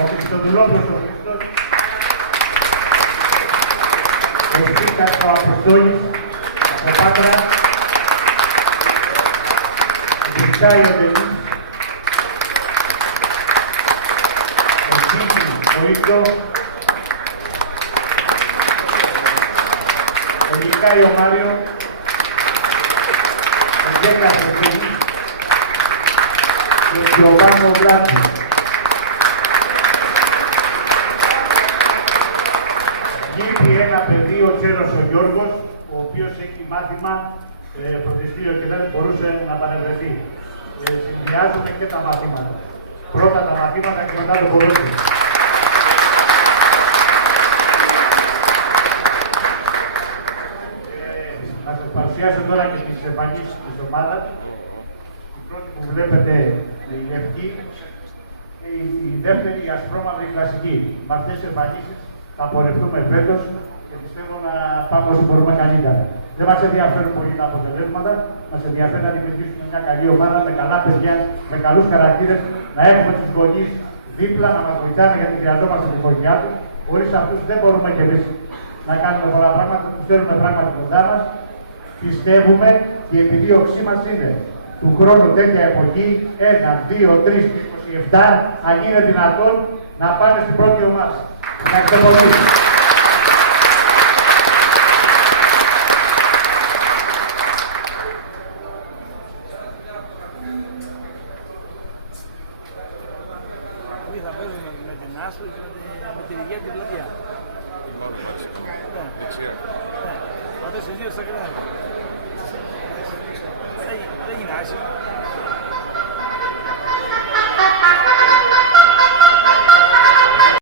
ο Χριστοδουλόπουλος ο Χρήστος, ο Σπίκας ο Αποστόλης, από Πάτρα, ο Βυξάη ο Δενής, ο Ζήκη ο Ίκτο, ο Νικάη ο Μάριο, ο Γκέκας ο Δενής, ο Γιωβάνο ο Γράτσης. Λείπει ένα παιδί, ο Τσέρος ο Γιώργος, ο οποίος έχει μάθημα φροντιστήριο και δεν μπορούσε να παρευρεθεί. Συνδυάζουμε και τα μαθήματα. Πρώτα τα μαθήματα και μετά το ποδόσφαιρο. Να σας παρουσιάσω τώρα και τις εμφανίσεις της ομάδας. Η πρώτη που βλέπετε η λευκή, η δεύτερη η ασπρόμαυρη κλασική. Με αυτές τις εμφανίσεις θα πορευτούμε φέτος και πιστεύω να πάμε όσο μπορούμε καλύτερα. Δεν μας ενδιαφέρουν πολύ τα αποτελέσματα, μας ενδιαφέρει να δημιουργήσουμε μια καλή ομάδα με καλά παιδιά, με καλούς χαρακτήρες, να έχουμε τους γονείς δίπλα, να μας βοηθάνε γιατί χρειαζόμαστε τη βοήθειά τους. Χωρίς αυτούς δεν μπορούμε κι εμείς να κάνουμε πολλά πράγματα, τους θέλουμε πράγματα κοντά μας. Πιστεύουμε και η επιδίωξή μας είναι του χρόνου τέτοια εποχή, 1, 2, 3, 27, αν είναι δυνατόν να πάνε στην πρώτη ομάδα. Να ξεπολύσουν. Εμείς θα παίζουμε με την Άσο και με την Υγεία την Πλατεία. Αυτές οι δύο στα κρέα. Δεν είναι άσχημα.